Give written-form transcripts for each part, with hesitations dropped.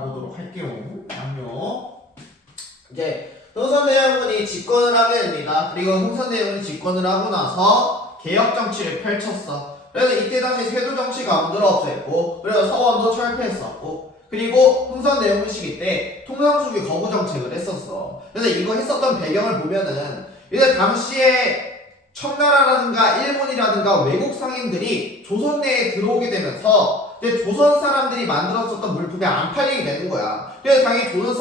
보도록 할게요. 양요. 이제 흥선대원군이 집권을 하게 됩니다. 그리고 흥선대원군이 집권을 하고 나서 개혁 정치를 펼쳤어. 그래서 이때 당시 세도 정치 가문들을 없앴고, 그래서 서원도 철폐했었고, 그리고 흥선대원군 시기 때 통상수교 거부 정책을 했었어. 그래서 이거 했었던 배경을 보면은 이제 당시에 청나라라든가 일본이라든가 외국 상인들이 조선 내에 들어오게 되면서 이제 조선 사람들이 만들었었던 물품이 안 팔리게 되는 거야. 그래서 당연히 조선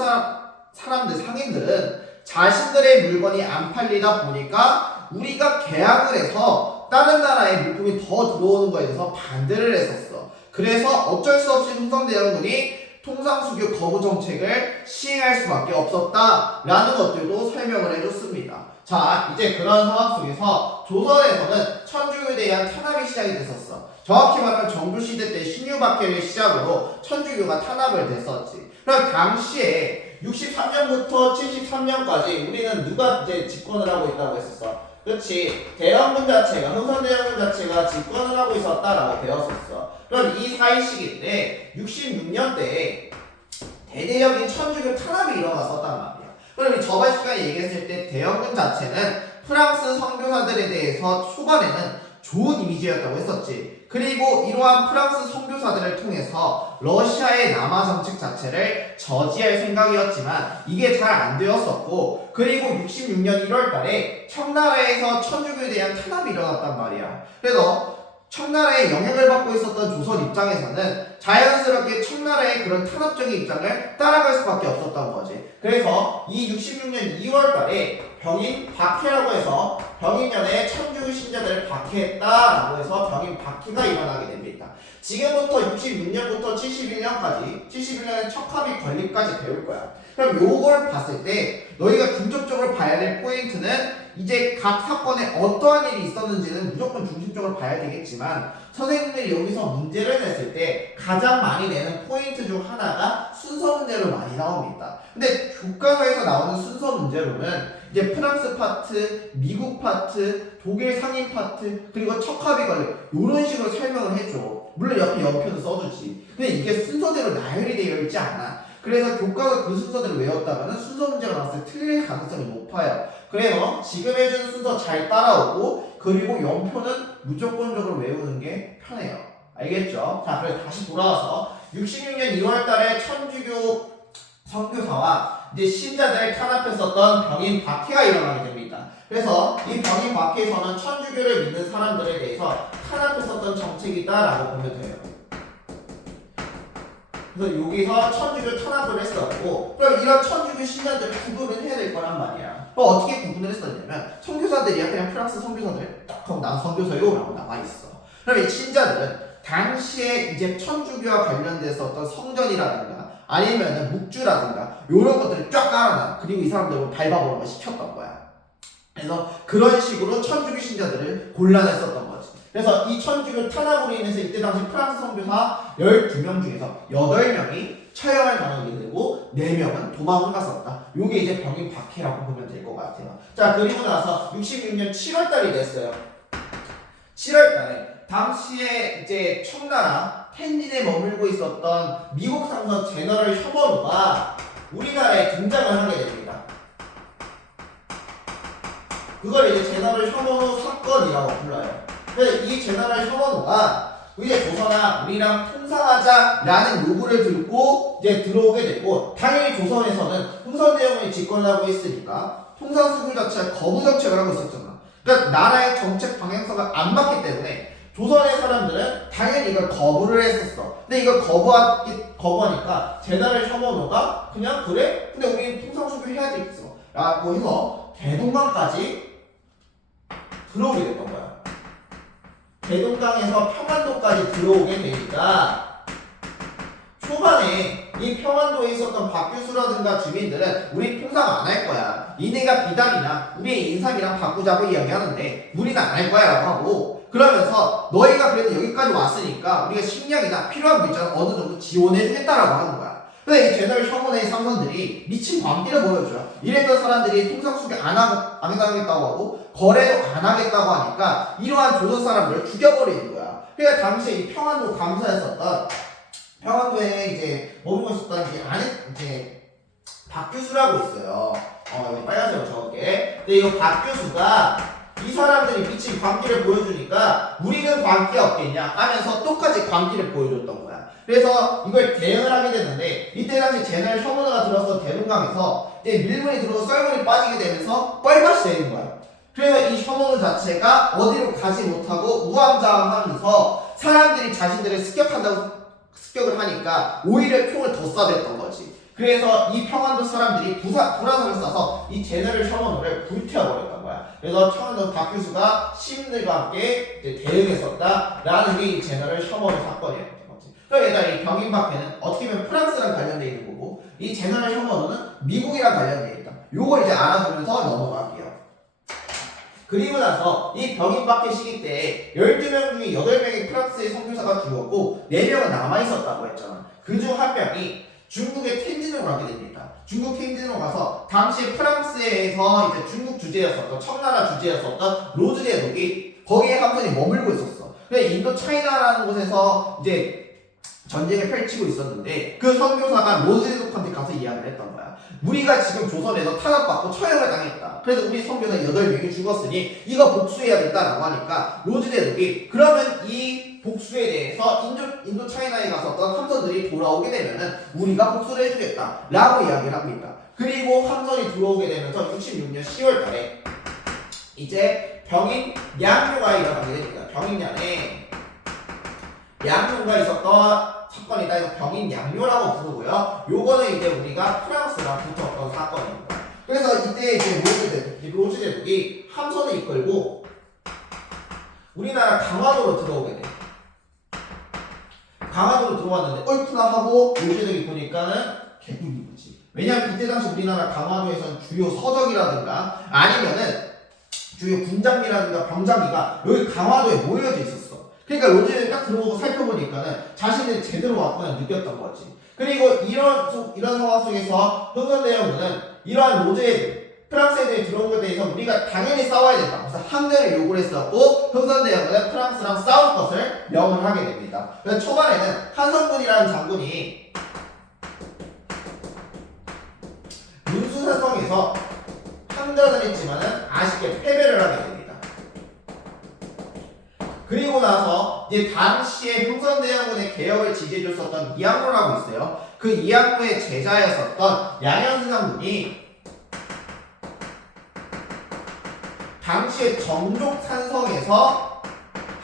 사람들, 상인들은 자신들의 물건이 안 팔리다 보니까 우리가 계약을 해서 다른 나라의 물품이 더 들어오는 거에 대해서 반대를 했었어. 그래서 어쩔 수 없이 흥선대원군이 통상수교 거부 정책을 시행할 수밖에 없었다라는 것들도 설명을 해줬습니다. 자, 이제 그런 상황 속에서 조선에서는 천주교에 대한 탄압이 시작이 됐었어. 정확히 말하면 정조시대 때 신유박해를 시작으로 천주교가 탄압을 됐었지. 그럼 당시에 63년부터 73년까지 우리는 누가 이제 집권을 하고 있다고 했었어? 그렇지. 대원군 자체가, 흥선대원군 자체가 집권을 하고 있었다라고 배웠었어. 그럼 이 사이 시기 때 66년대에 대대적인 천주교 탄압이 일어났었단 말이야. 그럼 이 저번 시간에 얘기했을 때 대원군 자체는 프랑스 선교사들에 대해서 초반에는 좋은 이미지였다고 했었지. 그리고 이러한 프랑스 선교사들을 통해서 러시아의 남하 정책 자체를 저지할 생각이었지만 이게 잘 안 되었었고, 그리고 66년 1월 달에 청나라에서 천주교에 대한 탄압이 일어났단 말이야. 그래서 청나라의 영향을 받고 있었던 조선 입장에서는 자연스럽게 청나라의 그런 탄압적인 입장을 따라갈 수밖에 없었던 거지. 그래서 이 66년 2월 달에 병인 박해라고 해서 병인년에 천주교 신자들을 박해했다라고 해서 병인 박해가 일어나게 됩니다. 지금부터 66년부터 71년까지 71년에 척합이 건립까지 배울 거야. 그럼 요걸 봤을 때 너희가 중점적으로 봐야 될 포인트는 이제 각 사건에 어떠한 일이 있었는지는 무조건 중심적으로 봐야 되겠지만, 선생님들이 여기서 문제를 냈을 때 가장 많이 내는 포인트 중 하나가 순서 문제로 많이 나옵니다. 근데 교과서에서 나오는 순서 문제로는 이제 프랑스 파트, 미국 파트, 독일 상인 파트, 그리고 척합이 관련 이런 식으로 설명을 해줘. 물론 옆에 연표도 써주지. 근데 이게 순서대로 나열이 되어 있지 않아. 그래서 교과서 그 순서대로 외웠다면 순서 문제가 나왔을 때 틀릴 가능성이 높아요. 그래서 지금 해주는 순서 잘 따라오고, 그리고 연표는 무조건적으로 외우는 게 편해요. 알겠죠? 자, 그래서 다시 돌아와서 66년 2월 달에 천주교 선교사와 이제 신자들을 탄압했었던 병인 박해가 일어나게 됩니다. 그래서 이 병인 박해에서는 천주교를 믿는 사람들에 대해서 탄압했었던 정책이다라고 보면 돼요. 그래서 여기서 천주교 탄압을 했었고, 그럼 이런 천주교 신자들을 구분을 해야 될 거란 말이야. 그럼 어떻게 구분을 했었냐면, 선교사들이야 그냥 프랑스 선교사들 딱 하고 난 선교사요 라고 나와있어. 그럼 이 신자들은 당시에 이제 천주교와 관련돼서 어떤 성전이라든가 아니면은 묵주라든가 요런 것들을 쫙 깔아놔. 그리고 이 사람들을 밟아보는 시켰던 거야. 그래서 그런 식으로 천주교 신자들을 곤란했었던 거지. 그래서 이 천주교 탄압으로 인해서 이때 당시 프랑스 선교사 12명 중에서 8명이 처형을 당하게 되고 4명은 도망을 갔었다. 요게 이제 병인 박해라고 보면 될 것 같아요. 자, 그리고 나서 66년 7월달이 됐어요. 7월달에 당시에 이제 청나라 텐진에 머물고 있었던 미국 상선 제너럴 셔먼호가 우리나라에 등장을 하게 됩니다. 그걸 이제 제너럴 셔먼호 사건이라고 불러요. 그래서 이 제너럴 셔먼호가 이제 조선아 우리랑 통상하자라는 요구를 듣고 이제 들어오게 됐고, 당연히 조선에서는 흥선대원군이 집권을 하고 있으니까 통상수교 자체가 거부 정책을 하고 있었잖아. 그러니까 나라의 정책 방향성을 안 맞기 때문에 조선의 사람들은 당연히 이걸 거부를 했었어. 근데 이걸 거부하니까 제너럴 셔먼호가 그냥 그래? 근데 우리는 통상수교 해야 되겠어 라고 해서 대동강까지 들어오게 됐던 거야. 대동강에서 평안도까지 들어오게 되니까 초반에 이 평안도에 있었던 박규수라든가 주민들은 우리 통상 안 할 거야. 니네가 비단이나 우리의 인삼이랑 바꾸자고 이야기하는데 우리는 안 할 거야 라고 하고, 그러면서 너희가 그래도 여기까지 왔으니까 우리가 식량이나 필요한 거 있잖아 어느 정도 지원해주겠다라고 하는 거야. 근데 이 제너럴 셔먼의 상선들이 미친 광기를 보여줘요. 이랬던 사람들이 통상수교 안 하겠다고 하고 거래도 안 하겠다고 하니까 이러한 조선 사람들을 죽여버리는 거야. 그러니까 당시에 이 평안도 감사했었던 평안도에 이제 머물고 있었던 게 안에 이제 박규수라고 있어요. 여기 빨간색으로 적을게. 근데 이 박규수가 이 사람들이 미친 광기를 보여주니까 우리는 광기가 없겠냐 하면서 똑같이 광기를 보여줬던 거야. 그래서 이걸 대응을 하게 됐는데 이때 당시 제너럴 셔먼너가 들어서 대동강에서 이제 밀물이 들어서 썰물이 빠지게 되면서 뻘밭이 되는 거야. 그래서 이 셔먼너 자체가 어디로 가지 못하고 우왕좌왕하면서 사람들이 자신들을 습격을 하니까 오히려 총을 더 쏴댔던 거지. 그래서 이 평안도 사람들이 불화살을 쏴서 이 제너럴 셔먼너를 불태워버렸던 거야. 그래서 평안도 박규수가 시민들과 함께 이제 대응했었다라는 게 이 제너럴 셔먼너 사건이었던 거지. 그럼 얘들아 이 병인박해는 어떻게 보면 프랑스랑 관련되어 있는 거고 이 제너럴 셔먼너는 미국이랑 관련되어 있다. 요걸 이제 알아두면서 넘어갈게요. 그리고 나서 이 병인박해 시기 때 12명 중에 8명의 프랑스의 선교사가 죽었고 4명은 남아있었다고 했잖아. 그중 한 명이 중국의 텐진으로 가게 됩니다. 중국 텐진으로 가서 당시 프랑스에서 이제 중국 주재였었던 청나라 주재였었던 로즈제독이 거기에 함선이 머물고 있었어. 그래 인도 차이나라는 곳에서 이제 전쟁을 펼치고 있었는데 그 선교사가 로즈제독한테 가서 이야기를 했던 거야. 우리가 지금 조선에서 탄압받고 처형을 당했다. 그래서 우리 선교사 8명이 죽었으니 이거 복수해야 된다라고 하니까 로즈제독이 그러면 이 복수에 대해서 인도 차이나에 갔었던 함선들이 돌아오게 되면은 우리가 복수를 해주겠다 라고 이야기를 합니다. 그리고 함선이 들어오게 되면서 66년 10월 달에 이제 병인 양묘가 일어나게 됩니다. 병인양에 양묘가 있었던 사건이다. 이거 병인 양묘라고 부르고요. 요거는 이제 우리가 프랑스랑 붙었던 사건입니다. 그래서 이때 이제 로즈제독이 함선을 이끌고 우리나라 강화도로 들어오게 돼. 강화도로 들어왔는데 얼큰나 하고 로즈제독이 보니까는 개꿀인 거지. 왜냐면 이때 당시 우리나라 강화도에서는 주요 서적이라든가 아니면은 주요 군장비라든가 병장비가 여기 강화도에 모여져 있었어. 그러니까 로즈제독이 딱 들어오고 살펴보니까는 자신들이 제대로 왔구나 느꼈던 거지. 그리고 이런 상황 속에서 흥선대원군은 이러한 로즈제독 프랑스 애들이 들어온 것에 대해서 우리가 당연히 싸워야 된다. 그래서 항전을 요구를 했었고 흥선대원군은 프랑스랑 싸울 것을 명을 하게 됩니다. 그래서 초반에는 한성군이라는 장군이 문수산성에서 항전을 했지만은 아쉽게 패배를 하게 됩니다. 그리고 나서 이제 당시에 흥선대원군의 개혁을 지지해줬었던 이항로라고 있어요. 그 이항로의 제자였었던 양현수 장군이 당시에 정족산성에서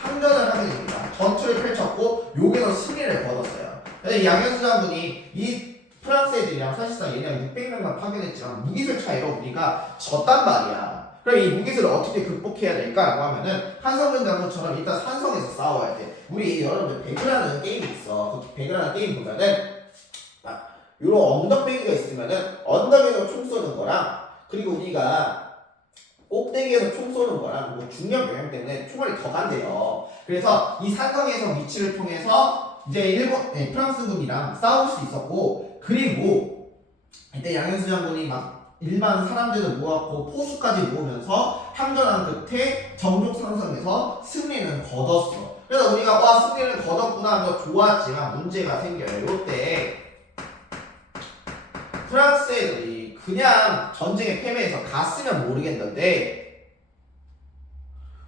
항전을 하게 됩니다. 전투를 펼쳤고 여기서 승리를 거뒀어요. 그래서 양현수 장군이 이 프랑스 애들이랑 사실상 얘네가 600명만 파견했지만 무기술 차이로 우리가 졌단 말이야. 그럼 이 무기술을 어떻게 극복해야 될까라고 하면은 한성근 장군처럼 일단 산성에서 싸워야 돼. 우리 여러분들 배그라는 게임이 있어. 그 배그라는 게임 보면은 요런 언덕배기가 있으면은 언덕에서 총 쏘는 거랑 그리고 우리가 꼭대기에서 총 쏘는 거랑 뭐 중력 영향 때문에 총알이 더 간대요. 그래서 이 산성에서 위치를 통해서 이제 프랑스군이랑 싸울 수 있었고 그리고 이때 양현수 장군이 막 일반 사람들을 모았고 포수까지 모으면서 항전한 끝에 정족산성에서 승리는 거뒀어. 그래서 우리가 와 승리를 거뒀구나 하면서 좋았지만 문제가 생겨요. 이때 프랑스 애들이 그냥 전쟁에 패배해서 갔으면 모르겠는데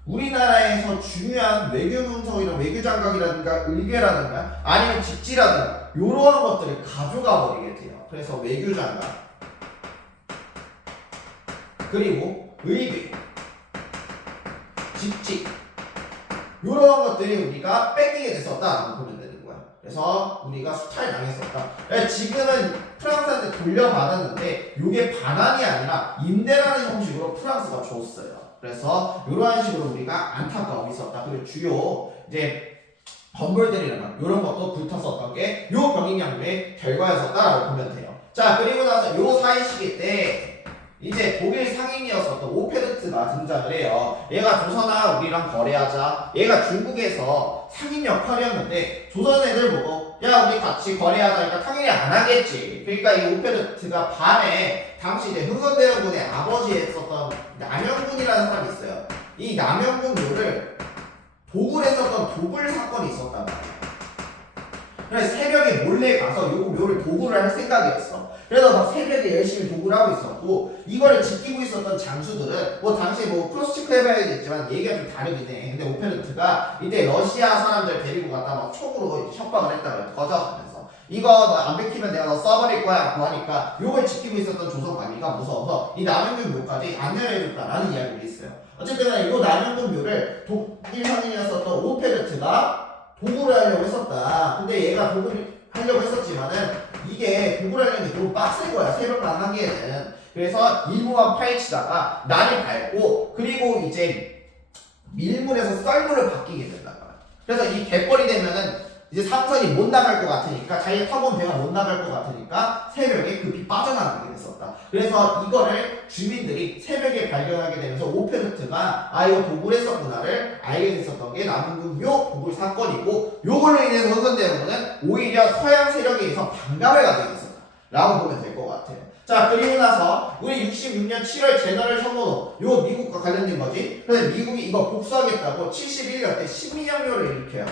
우리나라에서 중요한 외교 문서이나 외교 장각이라든가 의궤라든가 아니면 직지라든가 이러한 것들을 가져가 버리게 돼요. 그래서 외교 장각 그리고 의궤 직지 이러한 것들이 우리가 뺏기게 됐었다라고 보면 되는 거야. 그래서 우리가 수탈 당했었다. 지금은 프랑스한테 돌려받았는데 이게 반환이 아니라 임대라는 형식으로 프랑스가 줬어요. 그래서 이러한 식으로 우리가 안타까움이 있었다. 그리고 주요 이제 건물들이나 이런 것도 붙었었던 게 요 병인양묘의 결과였었다라고 보면 돼요. 자 그리고 나서 요 사이 시기 때 이제 독일 상인이었었던 오페르트가 등장을 해요. 얘가 조선아 우리랑 거래하자. 얘가 중국에서 상인 역할이었는데 조선 애들 보고 야 우리 같이 거래하자. 그러니까 당연히 안 하겠지. 그러니까 이 오페르트가 밤에 당시 이제 흥선대원군의 아버지 했었던 남영군이라는 사람이 있어요. 이 남영군 묘를 도굴했었던 도굴 사건이 있었단 말이야. 그래서 새벽에 몰래 가서 요를 도구를 할 생각이었어. 그래서 막 새벽에 열심히 도구를 하고 있었고 이거를 지키고 있었던 장수들은 뭐 당시에 뭐 크로스체크 해봐야겠지만 얘기가 좀 다르긴 해. 근데 오페르트가 이때 러시아 사람들 데리고 갔다 막 촉으로 협박을 했다고 거저 하면서 이거 너 안 베키면 내가 너 써버릴 거야 라고 하니까 요걸 지키고 있었던 조선 관리가 무서워서 이 남영군 묘까지 안내를 해줬다라는 이야기가 있어요. 어쨌든 간에 이 남영군 묘를 독일 상인이었었던 오페르트가 도구를 하려고 했었다. 근데 얘가 도구를 하려고 했었지만은 이게 도구를 하려는 게 너무 빡센 거야. 새벽만 하기에는. 그래서 일부만 파헤치다가 날이 밝고 그리고 이제 밀물에서 썰물을 바뀌게 된다. 그래서 이 갯벌이 되면은 이제 삼선이 못 나갈 것 같으니까 자기 타본 배가 못 나갈 것 같으니까 새벽에 급히 빠져나가게 됐었다. 그래서 이거를 주민들이 새벽에 발견하게 되면서 오페르트가 이거 도굴 했었구나를 알게 됐었던 게 남은군묘 도굴 사건이고 요걸로 인해서 흥선대원군은 오히려 서양 세력에 의해서 반감을 가지게 됐었다 라고 보면 될 것 같아요. 자, 그리고 나서 우리 66년 7월 제너럴 혐오 요 미국과 관련된 거지. 그래서 미국이 이거 복수하겠다고 71년 때 신미양요를 일으켜요.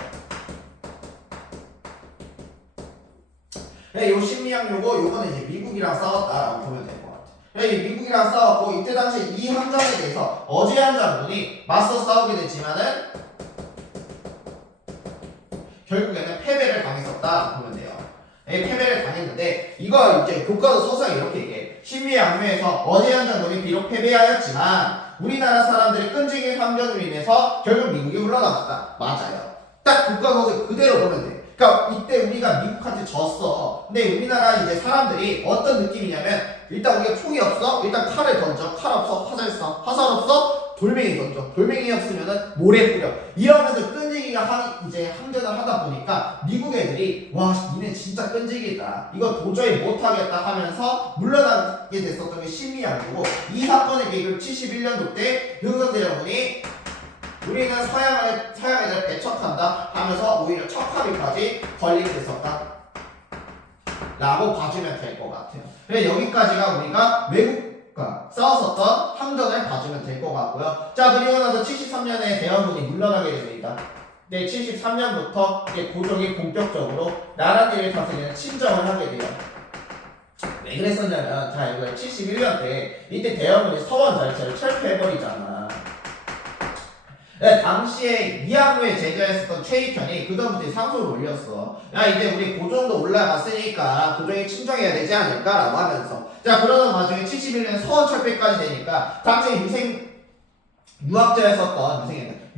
요 신미양요고 요거는 이제 미국이랑 싸웠다라고 보면 될 것 같아요. 미국이랑 싸웠고 이때 당시 이 함정에 대해서 어제한 장군이 맞서 싸우게 됐지만은 결국에는 패배를 당했었다 보면 돼요. 패배를 당했는데 이거 이제 교과서 서사에 이렇게 얘기해. 신미양요에서 어제한 장군이 비록 패배하였지만 우리나라 사람들의 끈질긴 함정으로 인해서 결국 미국이 물러나갔다. 맞아요. 딱 교과서에 그대로 보면 돼. 그러니까 이때 우리가 미국한테 졌어. 근데 우리나라 이제 사람들이 어떤 느낌이냐면 일단 우리가 총이 없어. 일단 칼을 던져. 칼 없어. 화살 써. 화살 없어. 돌멩이 던져. 돌멩이 없으면은 모래 뿌려. 이러면서 끈질기가 이제 함전을 하다 보니까 미국 애들이 와 니네 진짜 끈질기다. 이거 도저히 못하겠다 하면서 물러나게 됐었던 게 신미양요고 이 사건의 계기를 71년도 때 흥선대원군이 우리는 서양 애들 배척한다 하면서 오히려 척합의까지 걸리게 됐었다 라고 봐주면 될 것 같아요. 그래서 여기까지가 우리가 외국과 싸웠었던 함정을 봐주면 될 것 같고요. 자, 그리고 나서 73년에 대원군이 물러나게 됩니다. 네, 73년부터 이제 고종이 본격적으로 나라들을 다스리는 친정을 하게 돼요. 왜 그랬었냐면 자 이거 71년 때 이때 대원군이 서원 자체를 철폐해버리잖아. 네, 당시에 이항우에 제자했었던 최익현이 그다음부터 상소를 올렸어. 야 이제 우리 고종도 올라갔으니까 고종이 친정해야 되지 않을까라고 하면서 자 그러던 와중에 71년 서원 철폐까지 되니까 당시에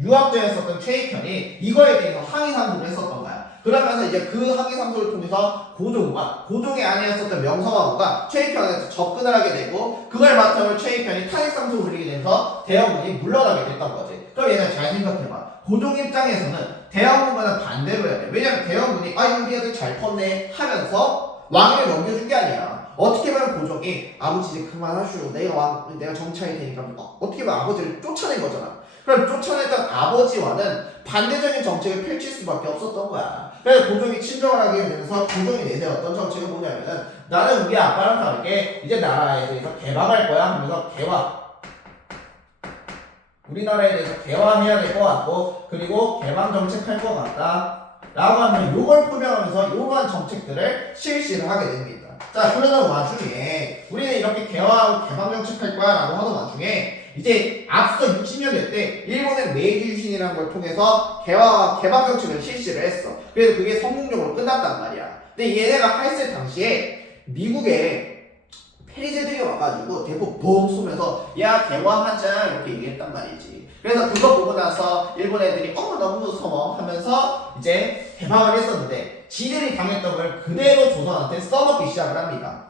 유학자였었던 최익현이 이거에 대해서 항의 상소를 했었던 거야. 그러면서 이제 그 항의 상소를 통해서 고종의 아내였었던 명성황후가 최익현한테 접근을 하게 되고 그걸 바탕으로 최익현이 탄핵 상소를 올리게 되면서 대원군이 물러나게 됐던 거지. 그럼 얘는 잘 생각해봐. 고종 입장에서는 대원군과는 반대로 해야 돼. 왜냐면 대원군이 우리 애들 잘 컸네 하면서 왕위를 넘겨준 게 아니야. 어떻게 보면 고종이 아버지 이제 그만하시오. 내가 정치할 테니까 어떻게 보면 아버지를 쫓아낸 거잖아. 그럼 쫓아냈던 아버지와는 반대적인 정책을 펼칠 수밖에 없었던 거야. 그래서 고종이 친정을 하게 되면서 고종이 내세웠던 정책은 뭐냐면은 나는 우리 아빠랑 다르게 이제 나라에 대해서 개방할 거야 하면서 우리나라에 대해서 개화해야 될 것 같고 그리고 개방 정책할 것 같다 라고 하면 요걸 표명하면서 요러한 정책들을 실시를 하게 됩니다. 자 그러던 와중에 우리는 이렇게 개화하고 개방 정책할 거야 라고 하던 와중에 이제 앞서 60년대 때 일본의 메이지 유신이라는 걸 통해서 개화와 개방 정책을 실시를 했어. 그래서 그게 성공적으로 끝났단 말이야. 근데 얘네가 했을 당시에 미국에 페리제들이 와가지고 대포 뻥 쏘면서 야 개화하자 이렇게 얘기했단 말이지. 그래서 그거 보고 나서 일본 애들이 너무 무서워 하면서 이제 개방을 했었는데 지들이 당했던 걸 그대로 조선한테 써먹기 시작을 합니다.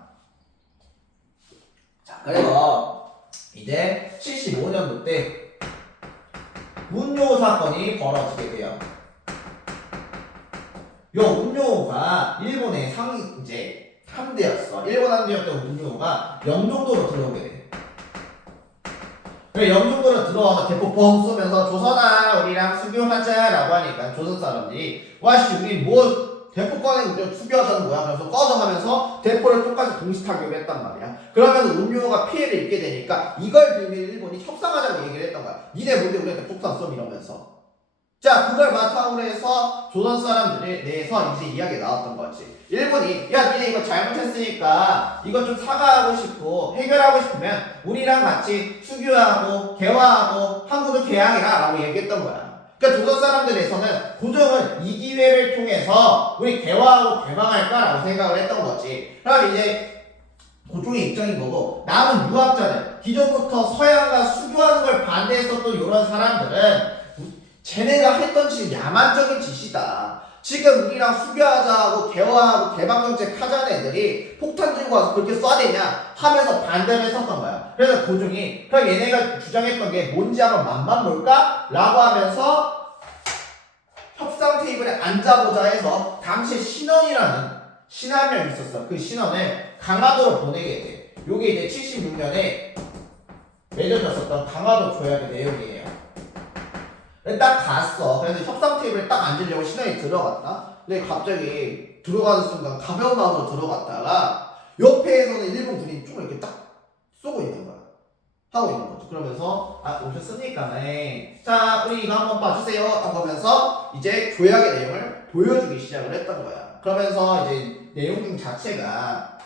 자 그래서 이제 75년도 때 운요 사건이 벌어지게 돼요. 요 운요가 일본의 이제 함대였어. 일본 함대였던 운요가 영종도로 들어오게 돼. 영종도로 들어와서 대포 뻥 쏘면서 조선아 우리랑 수교하자 라고 하니까 조선 사람들이 와씨 우리 뭐 대포 꺼내고 수교하자는 거야. 그래서 꺼져 하면서 대포를 똑같이 동시 타격을 했단 말이야. 그러면서 운요가 피해를 입게 되니까 이걸 빌미로 일본이 협상하자고 얘기를 했던 거야. 니네 뭔데 우리한테 폭탄 쏘 이러면서. 자, 그걸 바탕으로 해서 조선 사람들에 대해서 이제 이야기가 나왔던 거지. 일본이 야 니네 이거 잘못했으니까 이거 좀 사과하고 싶고 해결하고 싶으면 우리랑 같이 수교하고 개화하고 한국을 개항해라 라고 얘기했던 거야. 그러니까 조선 사람들에서는 고종은 이 기회를 통해서 우리 개화하고 개방할까라고 생각을 했던 거지. 그럼 이제 고종의 입장인 거고, 남은 유학자들, 기존부터 서양과 수교하는 걸 반대했었던 이런 사람들은 쟤네가 했던 짓이 야만적인 짓이다. 지금 우리랑 수교하자고 개화하고 개방정책 하자는 애들이 폭탄 들고 와서 그렇게 쏴대냐 하면서 반대를 했었던 거야. 그래서 고종이 그럼 얘네가 주장했던 게 뭔지 한번 맛만 볼까? 라고 하면서 협상 테이블에 앉아보자 해서 당시에 신원이라는 한 명 있었어. 그 신원을 강화도로 보내게 돼. 요게 이제 76년에 맺어졌었던 강화도 조약의 내용이에요. 딱 갔어. 그래서 협상 테이블에 딱 앉으려고 신원이 들어갔다. 근데 갑자기 들어가는 순간 가벼운 마음으로 들어갔다가 옆에서는 일본 군인이 쭉 이렇게 딱 쏘고 있는 거야. 하고 있는 거죠. 그러면서 오셨으니까 자 우리 이거 한번 봐주세요 하고 하면서 이제 조약의 내용을 보여주기 시작을 했던 거야. 그러면서 이제 내용 중 자체가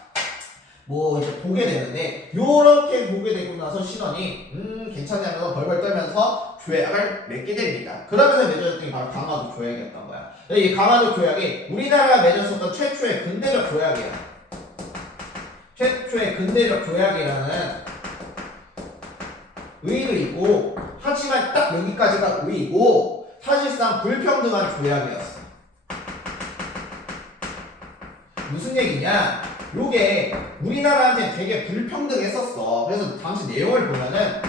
뭐 이제 보게 되는데 요렇게 보게 되고 나서 신원이 괜찮냐면서 벌벌 떨면서 조약을 맺게 됩니다. 그러면서 맺어졌던 게 바로 강화도 조약이었던 거야. 이 강화도 조약이 우리나라가 맺었었던 최초의 근대적 조약이야. 최초의 근대적 조약이라는 의의도 있고, 하지만 딱 여기까지가 의의고 사실상 불평등한 조약이었어. 무슨 얘기냐? 요게 우리나라한테 되게 불평등했었어. 그래서 당시 내용을 보면은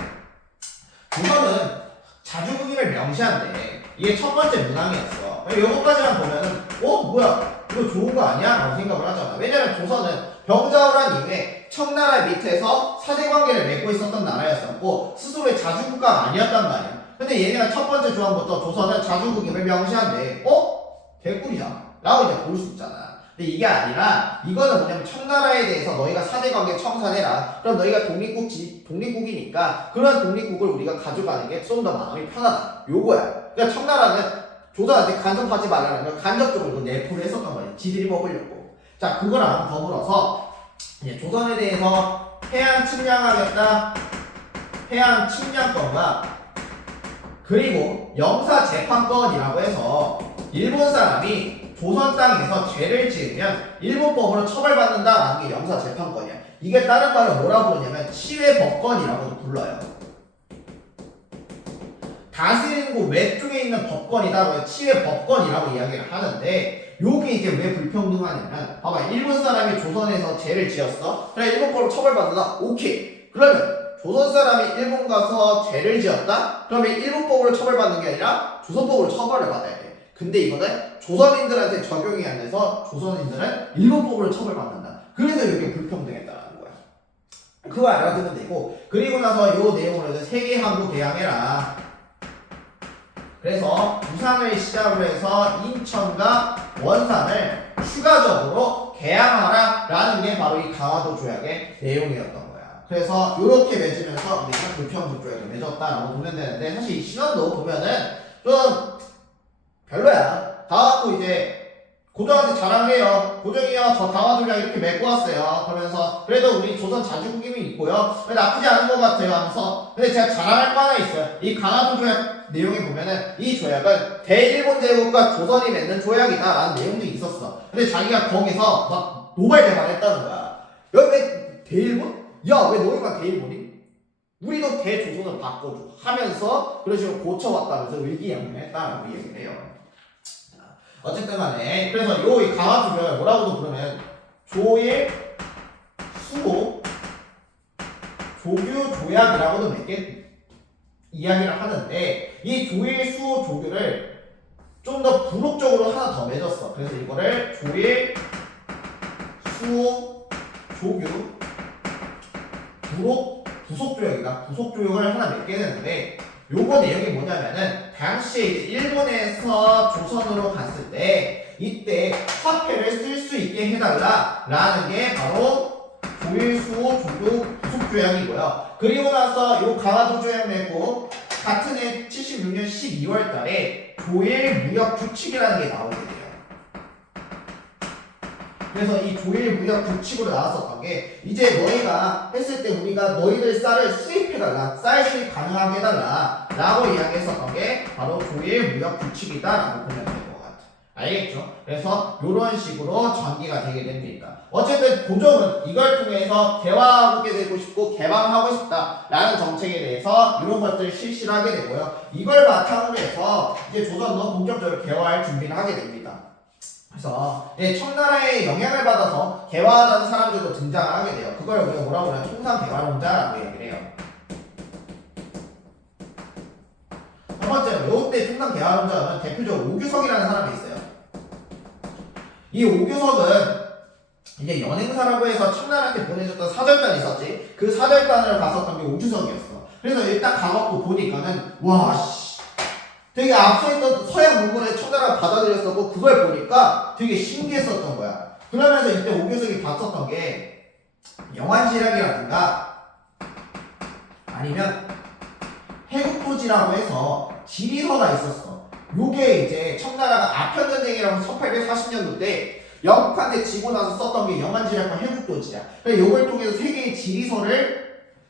조선은 자주국임을 명시한대. 이게 첫 번째 문항이었어. 요거까지만 보면은 뭐야 이거 좋은 거 아니야? 라고 생각을 하잖아. 왜냐면 조선은 병자호란 이후에 청나라 밑에서 사대관계를 맺고 있었던 나라였었고 스스로의 자주국가가 아니었단 말이야. 근데 얘네가 첫 번째 조항부터 조선은 자주국임을 명시한대. 개꿀이잖아 라고 이제 볼 수 있잖아. 근데 이게 아니라 이거는 뭐냐면 청나라에 대해서 너희가 사대관계 청산해라. 그럼 너희가 독립국이니까 그런 독립국을 우리가 가져가는 게 좀 더 마음이 편하다. 요거야. 그러니까 청나라는 조선한테 간섭하지 말라는 걸 간접적으로 이거 내포를 했었던 거야. 지들이 먹으려고. 자, 그거랑 더불어서 이제 조선에 대해서 해양 침략하겠다. 해양 침략권과 그리고 영사재판권이라고 해서 일본 사람이 조선 땅에서 죄를 지으면 일본법으로 처벌받는다라는 게 영사재판권이야. 이게 다른 말로 뭐라고 부르냐면 치외법권이라고도 불러요. 다스리는 곳 외쪽에 있는 법권이다. 치외법권이라고 이야기를 하는데 요게 이제 왜 불평등하냐면 봐봐, 일본 사람이 조선에서 죄를 지었어. 그래, 일본법으로 처벌받는다. 오케이. 그러면 조선 사람이 일본 가서 죄를 지었다? 그러면 일본법으로 처벌받는 게 아니라 조선법으로 처벌을 받아야 돼. 근데 이거는 조선인들한테 적용이 안 돼서 조선인들은 일본법으로 처벌받는다. 그래서 이게 불평등했다라는 거야. 그거 알아두면 되고, 그리고 나서 요 내용으로 세계항구 개항해라. 그래서 부산을 시작으로 해서 인천과 원산을 추가적으로 개항하라 라는 게 바로 이 강화도 조약의 내용이었던 거야. 그래서 이렇게 맺으면서 우리가 불평등 조약을 맺었다라고 보면 되는데, 사실 이 신원도 보면은 좀 별로야. 다 갖고 이제 고종한테 자랑해요. 고종이요, 저 강화도랑 이렇게 맺고 왔어요. 그러면서 그래도 우리 조선 자주국임이 있고요, 나쁘지 않은 것 같아요 하면서. 근데 제가 자랑할 거 하나 있어요. 이 강화도 조약 내용에 보면은 이 조약은 대일본 제국과 조선이 맺는 조약이다 라는 내용도 있었어. 근데 자기가 거기서 막 노발대발했다는 거야. 여기 왜 대일본? 야, 왜 너희만 대일본이? 우리도 대조선을 바꿔줘 하면서 그런 식으로 고쳐왔다면서 의기양양했다라고 얘기를 해요. 어쨌든 간에 그래서 요 강화도 조약을 뭐라고도 부르면 조일 수호 조규 조약이라고도 몇 개 이야기를 하는데, 이 조일 수호 조규를 좀 더 부록적으로 하나 더 맺었어. 그래서 이거를 조일 수호 조규 부속 조약이다. 부속 조약을 하나 맺게 되는데, 요거 내용이 뭐냐면은 당시에 이제 일본에서 조선으로 갔을 때 이때 화폐를 쓸 수 있게 해달라 라는 게 바로 조일수호 조교 부속 조약이고요. 그리고 나서 요 강화도 조약 맺고 같은 해 76년 12월 달에 조일 무역 규칙이라는 게 나오게 돼요. 그래서 이 조일 무역 규칙으로 나왔었던 게 이제 너희가 했을 때 우리가 너희들 쌀을 수입해달라, 쌀 수입 가능하게 해달라 라고 이야기했었던 게 바로 조일 무역 규칙이다 라고 보면 될 것 같아. 알겠죠? 그래서 이런 식으로 전개가 되게 됩니다. 어쨌든 고종은 이걸 통해서 개화하게 되고 싶고 개방하고 싶다 라는 정책에 대해서 이런 것들을 실시를 하게 되고요. 이걸 바탕으로 해서 이제 조선도 본격적으로 개화할 준비를 하게 됩니다. 그래서 청나라의 영향을 받아서 개화하는 사람들도 등장을 하게 돼요. 그걸 우리가 뭐라고 하냐면 통상개화론자라고 얘기를 해요. 첫 번째로 이때 통상개화론자는 대표적으로 오규석이라는 사람이 있어요. 이 오규석은 이제 연행사라고 해서 청나라한테 보내줬던 사절단이 있었지. 그 사절단을 갔었던 게 오규석이었어. 그래서 일단 가갖고 보니까는 와 씨. 되게 앞서 있던 서양 문물에 청나라가 받아들였었고 그걸 보니까 되게 신기했었던 거야. 그러면서 이때 오규석이 봤었던 게 영환지략이라든가 아니면 해국토지라고 해서 지리서가 있었어. 요게 이제 청나라가 아편전쟁이라고 1840년도 때 영국한테 지고 나서 썼던 게 영환지략과 해국토지야. 그래서 요걸 통해서 세 개의 지리서를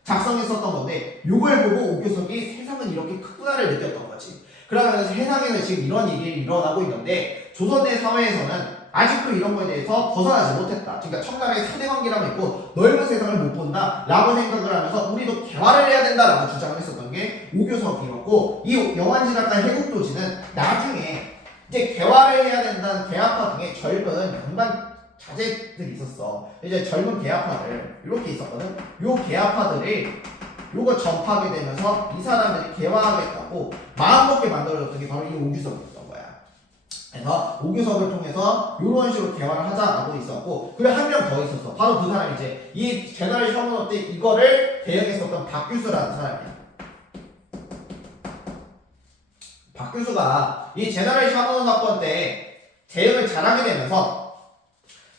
작성했었던 건데 요걸 보고 오규석이 세상은 이렇게 크구나를 느꼈던 거지. 그러면서 세상에서 지금 이런 일이 일어나고 있는데 조선의 사회에서는 아직도 이런 거에 대해서 벗어나지 못했다. 그러니까 청나라의 사대관계라고 있고 넓은 세상을 못 본다 라고 생각을 하면서 우리도 개화를 해야 된다라고 주장을 했었던 게 오교석이었고 이 영환지략과 해국도지는 나중에 이제 개화를 해야 된다는 개화파 등의 젊은 양반 자제들이 있었어. 이제 젊은 개화파들 이렇게 있었거든. 요 개화파들이 요거 접하게 되면서 이 사람들이 개화하겠다고 마음먹게 만들어졌던 게 바로 이 오규석이었던 거야. 그래서 오규석을 통해서 이런 식으로 개화를 하자라고 있었고, 그리고 한 명 더 있었어. 바로 그 사람이 이제 이 제너럴 셔먼 때 이거를 대응했었던 박규수라는 사람이야. 박규수가 이 제너럴 셔먼 사건 때 대응을 잘하게 되면서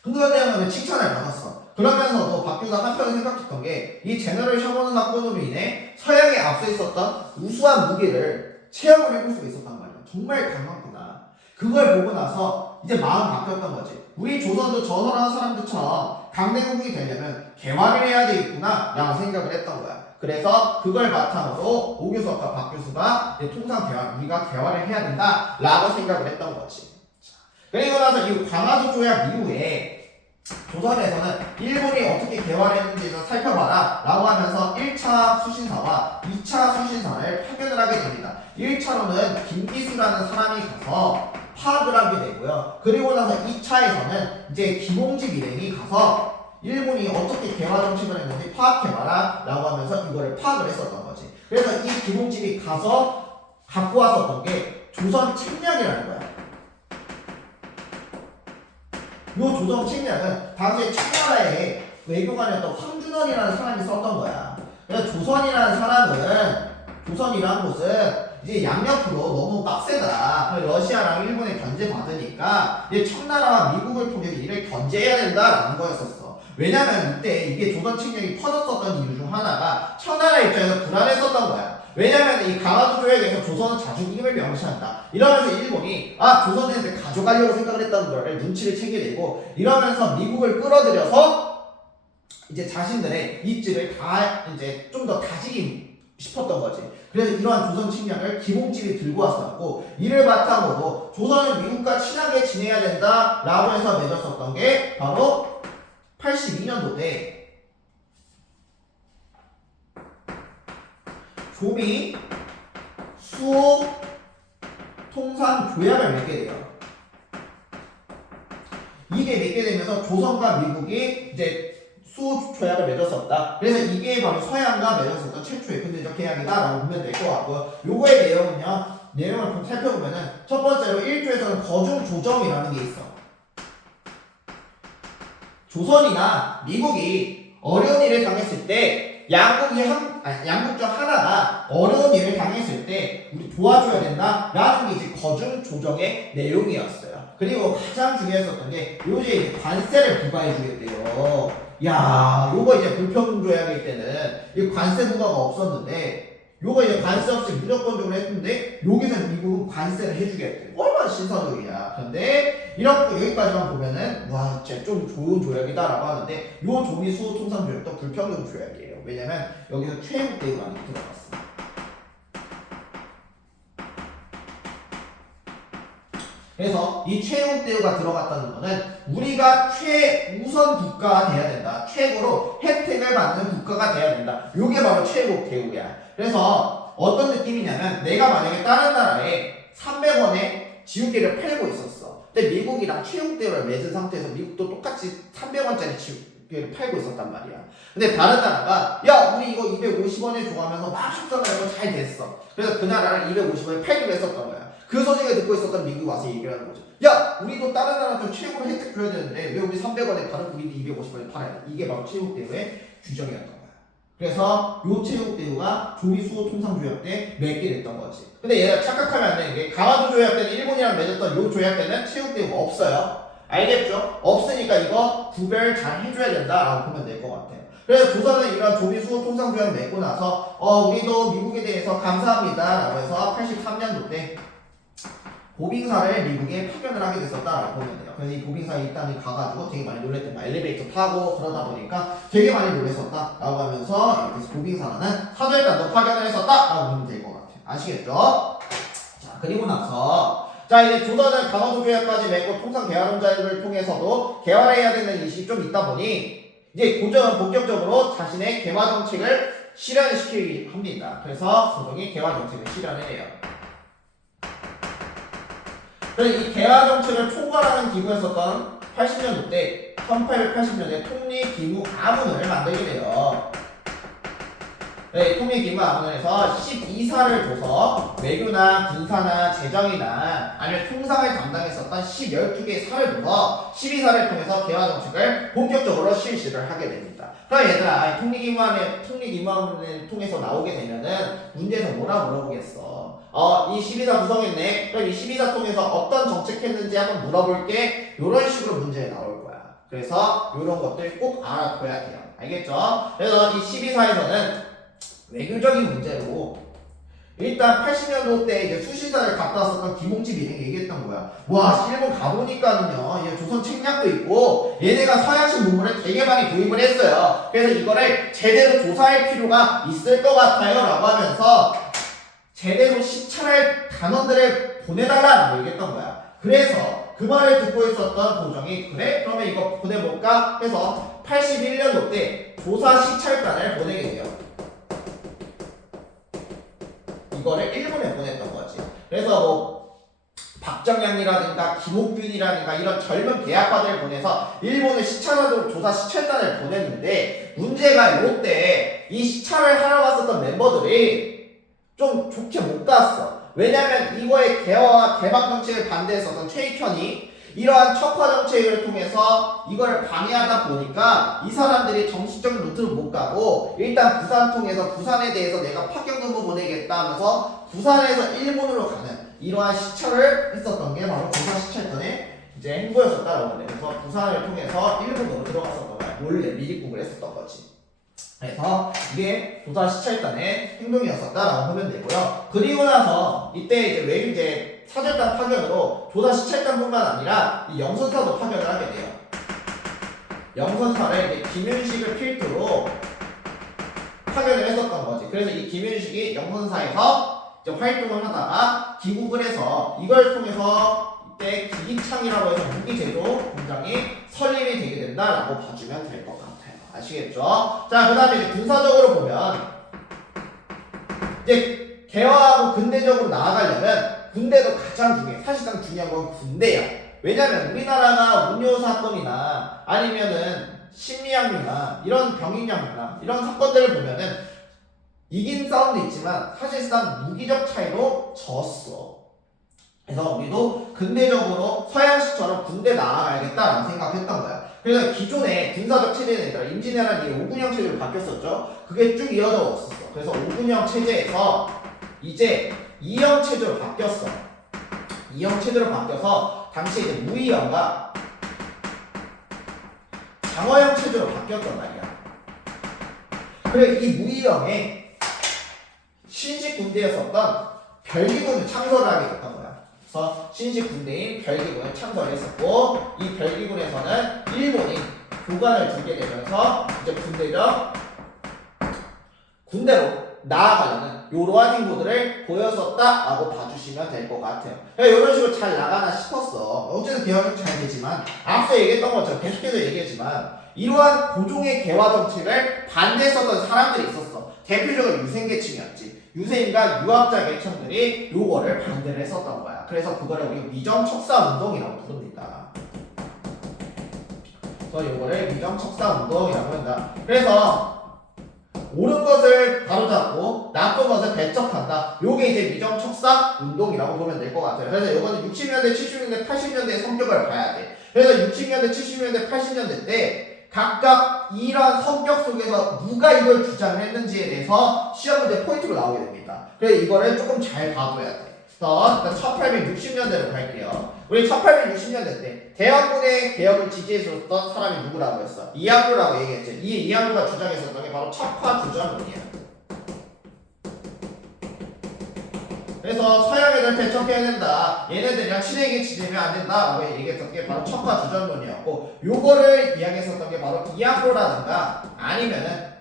흥선대원을 칭찬을 받았어. 그러면서도 박규수 한편으로 생각했던 게 이 제너럴 셔먼 사건으로 인해 서양에 앞서 있었던 우수한 무기를 체험을 해볼 수가 있었단 말이야. 정말 강하구나. 그걸 보고 나서 이제 마음 바뀌었던 거지. 우리 조선도 저 사람들처럼 강대국이 되려면 개화를 해야 되겠구나 라고 생각을 했던 거야. 그래서 그걸 바탕으로 오규석과 박규수가 통상 우리가 개화를 해야 된다 라고 생각을 했던 거지. 그리고 나서 이 광화도 조약 이후에 조선에서는 일본이 어떻게 개화를 했는지 살펴봐라 라고 하면서 1차 수신사와 2차 수신사를 파견을 하게 됩니다. 1차로는 김기수라는 사람이 가서 파악을 하게 되고요. 그리고 나서 2차에서는 이제 김홍집 일행이 가서 일본이 어떻게 개화 정책을 했는지 파악해봐라 라고 하면서 이거를 파악을 했었던 거지. 그래서 이 김홍집이 가서 갖고 왔었던 게 조선 책략이라는 거야. 요 조선 책략은 당시에 청나라의 외교관이었던 황준원이라는 사람이 썼던 거야. 그래서 조선이라는 사람은, 조선이라는 곳은 이제 양옆으로 너무 빡세다. 러시아랑 일본에 견제받으니까 이제 청나라와 미국을 통해서 이를 견제해야 된다라는 거였었어. 왜냐면 이때 이게 조선 책략이 퍼졌었던 이유 중 하나가 청나라 입장에서 불안했었던 거야. 왜냐면 이 강화도 조약에서 조선은 자주국임을 명시한다. 이러면서 일본이 조선한테 가져가려고 생각을 했다는 걸 눈치를 채게 되고, 이러면서 미국을 끌어들여서 이제 자신들의 입지를 다 이제 좀 더 다지기 싶었던 거지. 그래서 이러한 조선 침략을 김홍집이 들고 왔었고, 이를 바탕으로 조선은 미국과 친하게 지내야 된다라고 해서 맺었었던 게 바로 82년도 때 조미 수호 통상 조약을 맺게 돼요. 이게 맺게 되면서 조선과 미국이 이제 수호 조약을 맺었었다. 그래서 이게 바로 서양과 맺었었던 최초의 근대적 계약이다라고 보면 될 것 같고요. 요거의 내용은요, 내용을 살펴보면은 첫 번째로 1조에서는 거중 조정이라는 게 있어. 조선이나 미국이 어려운 일을 당했을 때 양국 중 하나가 어려운 일을 당했을 때 우리 도와줘야 된다라는 게 이제 거중 조정의 내용이었어요. 그리고 가장 중요했었던 게 요새 관세를 부과해주게 돼요. 야, 요거 이제 불평등 조약일 때는 이 관세 부과가 없었는데 요거 이제 관세 없이 무조건적으로 했는데 여기서 미국은 관세를 해주겠대. 얼마나 신사적이야. 그런데 이렇게 여기까지만 보면은 와 진짜 좀 좋은 조약이다라고 하는데 요 조미수 통상 조약도 불평등 조약이에요. 왜냐면 여기서 최후 대우가 들어갔어. 그래서 이 최후 대우가 들어갔다는 거는 우리가 최우선 국가가 돼야 된다. 최고로 혜택을 받는 국가가 돼야 된다. 요게 바로 최고 대우야. 그래서 어떤 느낌이냐면 내가 만약에 다른 나라에 300원에 지우개를 팔고 있었어. 근데 미국이랑 최후 대우를 맺은 상태에서 미국도 똑같이 300원짜리 지우개를 팔고 있었단 말이야. 근데 다른 나라가 야 우리 이거 250원에 줘 하면서 막 협상을 하고 잘 됐어. 그래서 그 나라를 250원에 팔기로 했었던 거야. 그 소식을 듣고 있었던 미국이 와서 얘기를 하는 거죠. 야 우리도 다른 나라한테 최고로 혜택 줘야 되는데 왜 우리 300원에 파는 우리도 250원에 팔아야 돼. 이게 바로 체육대우의 규정이었던 거야. 그래서 요 체육대우가 조미수호 통상조약 때 맺게 됐던 거지. 근데 얘가 착각하면 안 되는 게 강화도 조약 때는 일본이랑 맺었던 요 조약 때는 체육대우가 없어요. 알겠죠? 없으니까 이거 구별 잘 해줘야 된다라고 보면 될 것 같아요. 그래서 조선은 이런 조미수호 통상조약 맺고 나서 우리도 미국에 대해서 감사합니다라고 해서 83년도 때 보빙사를 미국에 파견을 하게 됐었다라고 보면 돼요. 그래서 이 보빙사에 일단은 가가지고 되게 많이 놀랬던 거야. 엘리베이터 타고 그러다 보니까 되게 많이 놀랬었다라고 하면서 이렇게 보빙사는 사절단도 파견을 했었다라고 보면 될 것 같아요. 아시겠죠? 자 그리고 나서 자 이제 조선은 강화도 조약까지 맺고 통상 개화론자를 통해서도 개화해야 되는 인식이 좀 있다 보니 이제 고종은 본격적으로 자신의 개화 정책을 실현시키기 합니다. 그래서 고종이 개화 정책을 실현을 해요. 그래서 이 개화 정책을 총괄하는 기구였었던 80년도 때 1880년에 통리기무아문을 만들게 돼요. 네, 통리기무아문에서 12사를 둬서 외교나 군사나 재정이나 아니면 통상을 담당했었던 12개의 사를 둬서 12사를 통해서 개화 정책을 본격적으로 실시를 하게 됩니다. 그럼 얘들아 통리기무아문을 통해서 나오게 되면은 문제에서 뭐라 물어보겠어? 이 12사 구성했네. 그럼 이 12사 통해서 어떤 정책했는지 한번 물어볼게. 이런 식으로 문제에 나올 거야. 그래서 이런 것들 꼭 알아둬야 돼요. 알겠죠? 그래서 이 12사에서는 외교적인 문제로 일단 80년도 때 이제 수시사를 갔다 왔었던 김홍집 일행이 얘기했던 거야. 와, 일본 가보니까는요, 얘 조선 책략도 있고, 얘네가 서양식 문물을 되게 많이 도입을 했어요. 그래서 이거를 제대로 조사할 필요가 있을 것 같아요. 라고 하면서 제대로 시찰할 단원들을 보내달라고 얘기했던 거야. 그래서 그 말을 듣고 있었던 고종이 그래? 그러면 이거 보내볼까? 해서 81년도 때 조사 시찰단을 보내게 돼요. 이거를 일본에 보냈던 거지. 그래서 뭐 박정량이라든가 김옥균이라든가 이런 젊은 대학파들을 보내서 일본을 시찰하도록 조사 시찰단을 보냈는데 문제가 요때 이 시찰을 하러 왔었던 멤버들이 좀 좋게 못 갔어. 왜냐면 이거의 개화와 개방 정책을 반대했었던 최익현이 이러한 척화 정책을 통해서 이걸 방해하다 보니까 이 사람들이 정식적인 루트를 못 가고 일단 부산 통해서 부산에 대해서 내가 파견근무 보내겠다 하면서 부산에서 일본으로 가는 이러한 시찰을 했었던 게 바로 조사 시찰단의 이제 행보였었다라고 하는데 그래서 부산을 통해서 일본으로 들어갔었던 거야. 몰래 미리국을 했었던 거지. 그래서 이게 조사 시찰단의 행동이었었다라고 보면 되고요. 그리고 나서 이때 이제 사절단 파견으로 조사 시찰단뿐만 아니라 이 영선사도 파견을 하게 돼요. 영선사를 이제 김윤식을 필두로 파견을 했었던 거지. 그래서 이 김윤식이 영선사에서 이제 활동을 하다가 귀국을 해서 이걸 통해서 이때 기기창이라고 해서 무기 제조 공장이 설립이 되게 된다라고 봐주면 될 것 같아요. 아시겠죠? 자, 그 다음에 이제 군사적으로 보면 이제 개화하고 근대적으로 나아가려면 군대도 가장 중요해. 사실상 중요한 건 군대야. 왜냐면 우리나라가 운요 사건이나 아니면은 신미양류나 이런 병인양류나 이런 사건들을 보면은 이긴 싸움도 있지만 사실상 무기적 차이로 졌어. 그래서 우리도 근대적으로 서양식처럼 군대 나아가야겠다라는 생각했던 거야. 그래서 기존의 군사적 체제는 얘들아 임진왜란이 5군형 체제로 바뀌었었죠. 그게 쭉 이어져 왔었어. 그래서 5군형 체제에서 이제 2형 체제로 바뀌었어. 2형 체제로 바뀌어서 당시 이제 무의형과 장어형 체제로 바뀌었단 말이야. 그래 이 무의형에 신식 군대였었던 별기군을 창설을 하게 됐던 거야. 그래서 신식 군대인 별기군을 창설했었고 이 별기군에서는 일본이 교관을 두게 되면서 이제 군대로 나아가려는 이러한 행보들을 보였었다라고 봐주시면 될 것 같아요. 이런 식으로 잘 나가나 싶었어. 어쨌든 개화는 잘 되지만 앞서 얘기했던 것처럼 계속해서 얘기했지만 이러한 고종의 개화 정책을 반대했었던 사람들이 있었어. 대표적으로 유생계층이었지. 유생과 유학자 계층들이 요거를 반대를 했었던 거야. 그래서 그거를 우리가 위정척사운동이라고 부릅니다. 그래서 요거를 위정척사운동이라고 한다. 그래서 옳은 것을 바로잡고 나쁜 것을 배척한다. 요게 이제 위정척사 운동이라고 보면 될 것 같아요. 그래서 요거는 60년대, 70년대, 80년대의 성격을 봐야 돼. 그래서 60년대, 70년대, 80년대 때 각각 이러한 성격 속에서 누가 이걸 주장을 했는지에 대해서 시험 문제 포인트로 나오게 됩니다. 그래서 이거를 조금 잘 봐둬야 돼. 그래서 1860년대로 갈게요. 우리 1860년대 때 대학군의 개혁을 지지해줬던 사람이 누구라고 했어? 이항로라고 얘기했지. 이 이항로가 주장했었던 게 바로 척파주전론이야. 그래서 서양 애들 배척해야 된다. 얘네들이랑 친하게 지내면 안 된다. 라고 얘기했던 게 바로 척파주전론이었고 요거를 이야기했었던 게 바로 이항로라든가 아니면은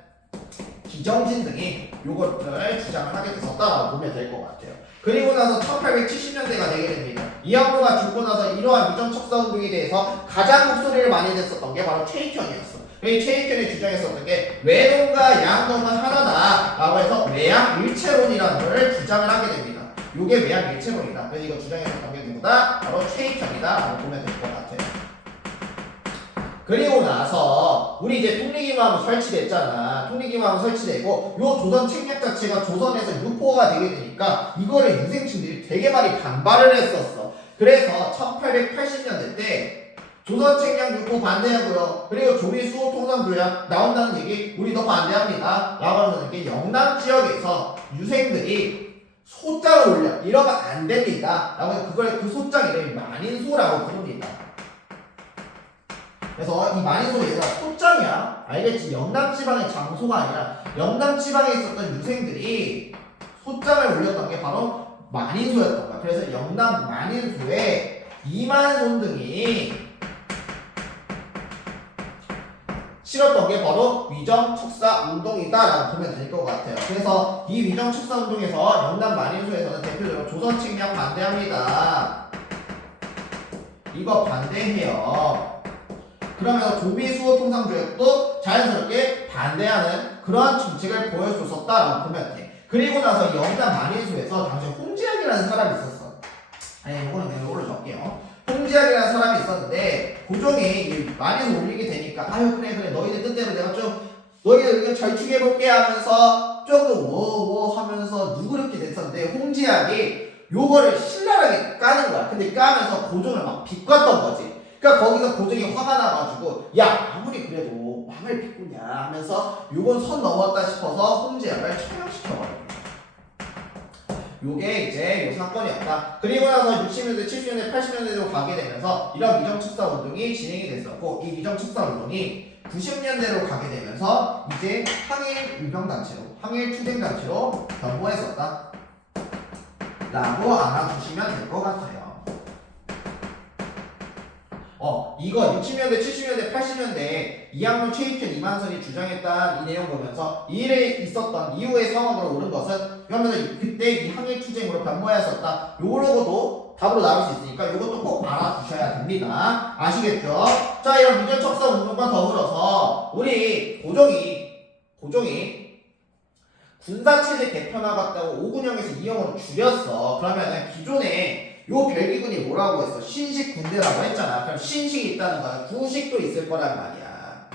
기정진 등이 요것들을 주장을 하게 됐었다라고 보면 될 것 같아요. 그리고 나서 1870년대가 되게 됩니다. 이항로가 죽고 나서 이러한 위정척사운동에 대해서 가장 목소리를 많이 냈었던 게 바로 최익현이었어. 이 최익현이 주장했었던 게 외동과 양동은 하나다 라고 해서 외양일체론이라는 걸 주장을 하게 됩니다. 요게 외양일체론이다. 그래서 이거 주장했었던 게 누구다? 바로 최익현이다 라고 보면 될 것 같아요. 그리고 나서 우리 이제 통리기마음 설치됐잖아. 통리기마음 설치되고 요 조선 책략 자체가 조선에서 유포가 되게 되니까 이거를 유생층들이 되게 많이 반발을 했었어. 그래서 1880년대 때 조선 책략 유포 반대하고요. 그리고 조미 수호 통상 조약 나온다는 얘기 우리도 반대합니다. 라고 하는 게 영남 지역에서 유생들이 소장을 올려 이러면 안 됩니다. 라고 해서 그 소장 이름이 만인소라고 부릅니다. 그래서 이 만인소가 얘가 소장이야. 알겠지? 영남지방의 장소가 아니라 영남지방에 있었던 유생들이 소장을 올렸던 게 바로 만인소였던 거야. 그래서 영남 만인소에 이만손 등이 실었던 게 바로 위정척사 운동이다라고 보면 될 것 같아요. 그래서 이 위정척사 운동에서 영남 만인소에서는 대표적으로 조선 책략 반대합니다. 이거 반대해요. 그러면서 조미수호 통상조약도 자연스럽게 반대하는 그러한 정책을 보여줬었다라고 보면 돼. 그리고 나서 영남 만인소에서 당시 홍지학이라는 사람이 있었어. 아니 이거는 내가 이걸로 적게요. 홍지학이라는 사람이 있었는데 고종이 만인소 올리게 되니까 아유 그래 너희들 뜻대로 내가 좀 너희들 의견 절충해볼게 하면서 조금 뭐 하면서 누그럽게 됐었는데 홍지학이 요거를 신랄하게 까는 거야. 근데 까면서 고종을 막 비꼬았던 거지. 그러니까 거기서 고종이 화가 나가지고 야 아무리 그래도 왕을 비꾸냐 하면서 요건 선 넘었다 싶어서 홍지학을 처형시켜버려요. 요게 이제 요 사건이었다. 그리고 나서 60년대, 70년대, 80년대로 가게 되면서 이런 위정척사 운동이 진행이 됐었고 이 위정척사 운동이 90년대로 가게 되면서 이제 항일 유병단체로 항일 투쟁단체로 변모했었다 라고 알아두시면 될 것 같아요. 이거 60년대, 70년대, 80년대 이항로, 최익현, 이만선이 주장했던 이 내용 보면서 이 일에 있었던 이후의 상황으로 오른 것은 그러면서 그때 이 항일 투쟁으로 변모했었다. 요러고도 답으로 나올 수 있으니까 이것도 꼭 알아두셔야 됩니다. 아시겠죠? 자, 이런 위정척사 운동과 더불어서 우리 고종이 군사체제 개편하겠다고 5군형에서 2형으로 줄였어. 그러면은 기존에 요 별기군이 뭐라고 했어? 신식 군대라고 했잖아. 그럼 신식이 있다는 거야. 구식도 있을 거란 말이야.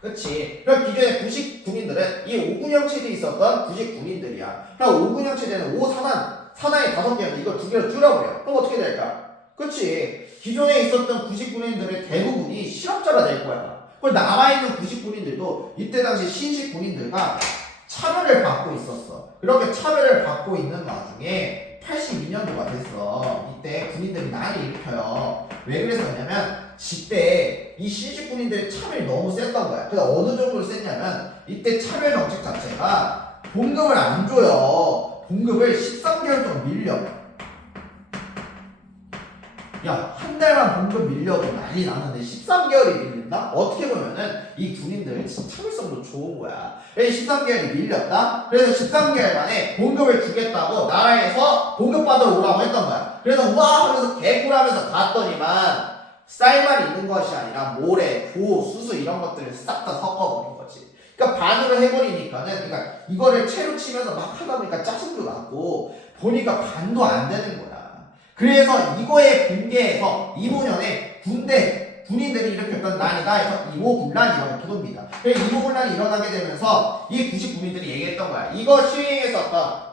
그치? 그럼 기존의 구식 군인들은 이 5군형 체제에 있었던 구식 군인들이야. 그럼 5군형 체제는 5산하에 5개였는데 이걸 2개로 줄여버려. 그럼 어떻게 될까? 그치? 기존에 있었던 구식 군인들의 대부분이 실업자가 될 거야. 그럼 남아있는 구식 군인들도 이때 당시 신식 군인들과 차별을 받고 있었어. 이렇게 차별을 받고 있는 와중에 82년도가 됐어. 이때 군인들이 난을 일으켜요. 왜 그랬었냐면 이때 이 신식 군인들의 차별이 너무 셌던 거야. 그래서 어느 정도로 셌냐면 이때 차별 정책 자체가 봉급을 안 줘요. 봉급을 13개월 동안 밀려. 야, 한 달만 봉급 밀려도 난리 나는데 13개월이 밀린다? 어떻게 보면은 이 군인들 진짜 참을성도 좋은 거야. 13개월이 밀렸다? 그래서 13개월 만에 봉급을 주겠다고 나라에서 봉급 받으러 오라고 했던 거야. 그래서 와 하면서 개꿀하면서 갔더니만 쌀만 있는 것이 아니라 모래, 고, 수수 이런 것들을 싹 다 섞어버린 거지. 그러니까 반으로 해버리니까는, 그러니까 이거를 채로 치면서 막 하다 보니까 짜증도 나고 보니까 반도 안 되는 거야. 그래서 이거에 공개해서 이모년에 군인들이 일으켰던 난이다 해서 이모군란이라고 부릅니다. 그래서 이모군란이 일어나게 되면서 이 90군인들이 얘기했던 거야. 이거 시행했었던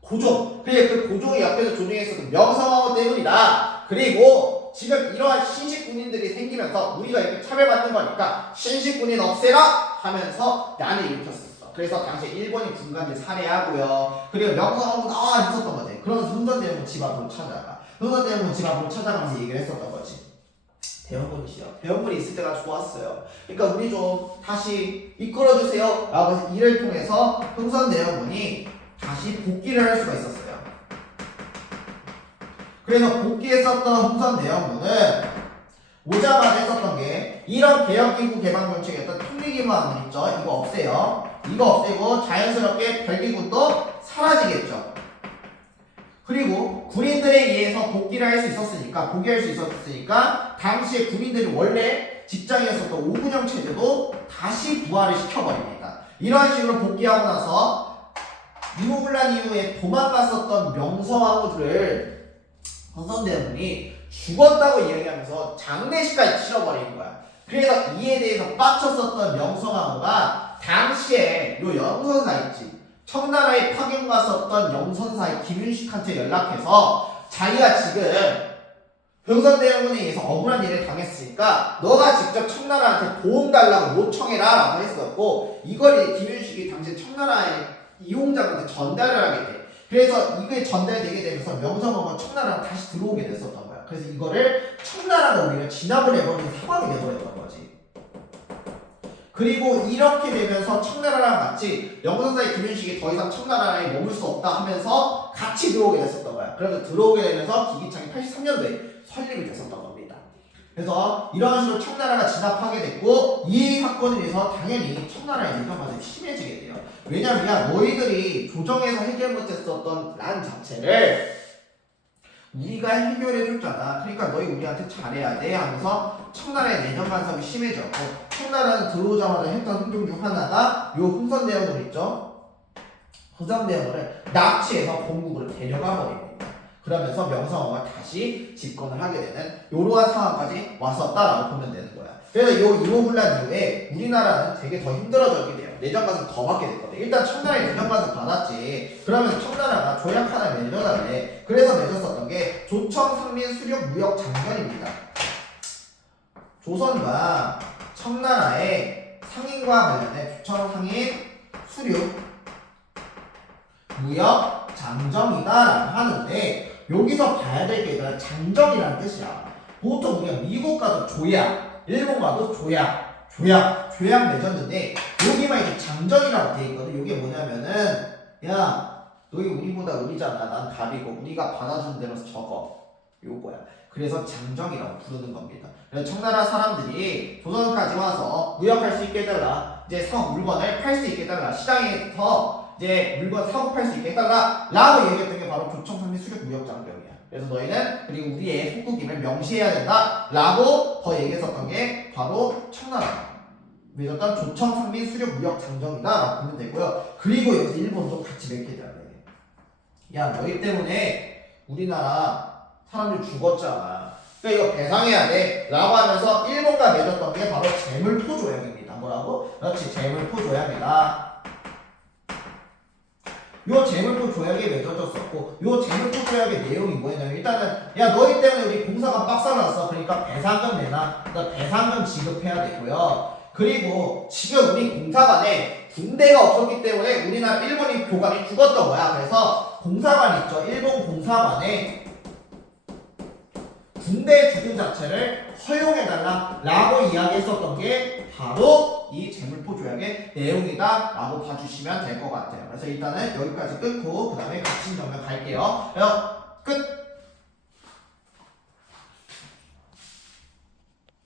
고종, 그래 그 고종이 옆에서 조종했었던 명성황후 때문이다. 그리고 지금 이러한 신식군인들이 생기면서 우리가 이렇게 차별받는 거니까 신식군인 없애라 하면서 난을 일으켰었어. 그래서 당시에 일본인 군관들 살해하고요. 그리고 명성황후 나와 있었던 거지. 그러면서 흥선대원군 집 앞으로 찾아가. 흥선대원군 집 앞으로 찾아가면서 얘기를 했었던 거지. 대원군이시여. 대원군이 있을 때가 좋았어요. 그러니까 우리 좀 다시 이끌어주세요. 라고 해서 이를 통해서 흥선대원군이 다시 복귀를 할 수가 있었어요. 그래서 복귀했었던 흥선대원군은 오자마자 했었던 게 이런 개혁기구 개방정책이었던 통일기구안은 있죠. 이거 없애요. 이거 없애고 자연스럽게 별기구도 사라지겠죠. 그리고 군인들에 의해서 복귀를 할 수 있었으니까, 복귀할 수 있었으니까 당시에 군인들이 원래 직장이었었던 5군형 체제도 다시 부활을 시켜버립니다. 이런 식으로 복귀하고 나서 이모군란 이후에 도망갔었던 명성황후들을 흥선대원군이 죽었다고 이야기하면서 장례식까지 치러버린 거야. 그래서 이에 대해서 빡쳤었던 명성황후가 당시에 요 영선사 있지, 청나라에 파견 갔었던 영선사의 김윤식한테 연락해서 자기가 지금 흥선대원군에 의해서 억울한 일을 당했으니까 너가 직접 청나라한테 도움 달라고 요청해라 라고 했었고, 이걸 김윤식이 당시 청나라의 이용자한테 전달을 하게 돼. 그래서 이게 전달되게 되면서 명성황후가 청나라로 다시 들어오게 됐었던 거야. 그래서 이거를 청나라가 오히려 진압을 해버린 상황이 돼버렸던 거지. 그리고 이렇게 되면서 청나라랑 같이 영선사의 김윤식이 더 이상 청나라에 머물 수 없다 하면서 같이 들어오게 됐었던 거야. 그래서 들어오게 되면서 기기창이 83년도에 설립이 됐었던 겁니다. 그래서 이런 식으로 청나라가 진압하게 됐고, 이 사건에 대해서 당연히 청나라의 내정관이 심해지게 돼요. 왜냐면 야, 너희들이 조정에서 해결 못했었던 난 자체를 우리가 해결해줬잖아. 그러니까 너희 우리한테 잘해야 돼 하면서 청나라의 내정 간섭이 심해졌고, 청나라는 들어오자마자 했던 행동 중 하나가 요 흥선대원군 있죠? 흥선대원군을 납치해서 본국으로 데려가 버립니다. 그러면서 명성황후가 다시 집권을 하게 되는 이러한 상황까지 왔었다라고 보면 되는 거야. 그래서 요 이모군란 이후에 우리나라는 되게 더 힘들어졌게 돼요. 내정 간섭 더 받게 됐거든. 일단 청나라에 내정 간섭 받았지. 그러면 청나라가 조약 하나 맺어달래. 그래서 맺었었던 게 조청 상민 수륙 무역 장견입니다. 조선과 청나라의 상인과 관련된 조청 상인 수륙 무역 장정이다라고 하는데, 여기서 봐야 될 게 있잖아. 장정이라는 뜻이야. 보통 우리가 미국 가도 조약, 일본 가도 조약 맺었는데 여기만 이제 장정이라고 돼 있거든. 이게 뭐냐면은, 야, 너희 우리보다 우리잖아. 난 갑이고 우리가 받아준 대로 적어. 요거야. 그래서 장정이라고 부르는 겁니다. 그래서 청나라 사람들이 조선까지 와서 무역할 수 있게 해달라. 이제 물건을 팔 수 있게 해달라. 시장에서 이제 물건 사고 팔 수 있게 해달라 라고 얘기했던 게 바로 조청상민 수륙 무역장벽이야. 그래서 너희는 그리고 우리의 속국임을 명시해야 된다 라고 더 얘기했었던 게 바로 청나라 맺었던 조청상민 수륙 무역장정이다 라고 보면 되고요. 그리고 여기서 일본도 같이 맺게 돼야 돼. 야, 너희 때문에 우리나라 사람들 죽었잖아. 그러니까 이거 배상해야 돼 라고 하면서 일본과 맺었던 게 바로 재물포 조약입니다. 뭐라고? 그렇지, 재물포 조약이다. 요 재물포 조약이 맺어졌었고, 요 재물포 조약의 내용이 뭐였냐면, 일단은 야, 너희 때문에 우리 공사가 빡살났어. 그러니까 배상금 내놔. 그러니까 배상금 지급해야 되고요. 그리고 지금 우리 공사관에 군대가 없었기 때문에 우리나라 일본인 교관이 죽었던 거야. 그래서 공사관 있죠. 일본 공사관에 군대 주둔 자체를 허용해달라 라고 이야기했었던 게 바로 이 재물포 조약의 내용이다 라고 봐주시면 될 것 같아요. 그래서 일단은 여기까지 끊고 그 다음에 값진 정면 갈게요. 끝!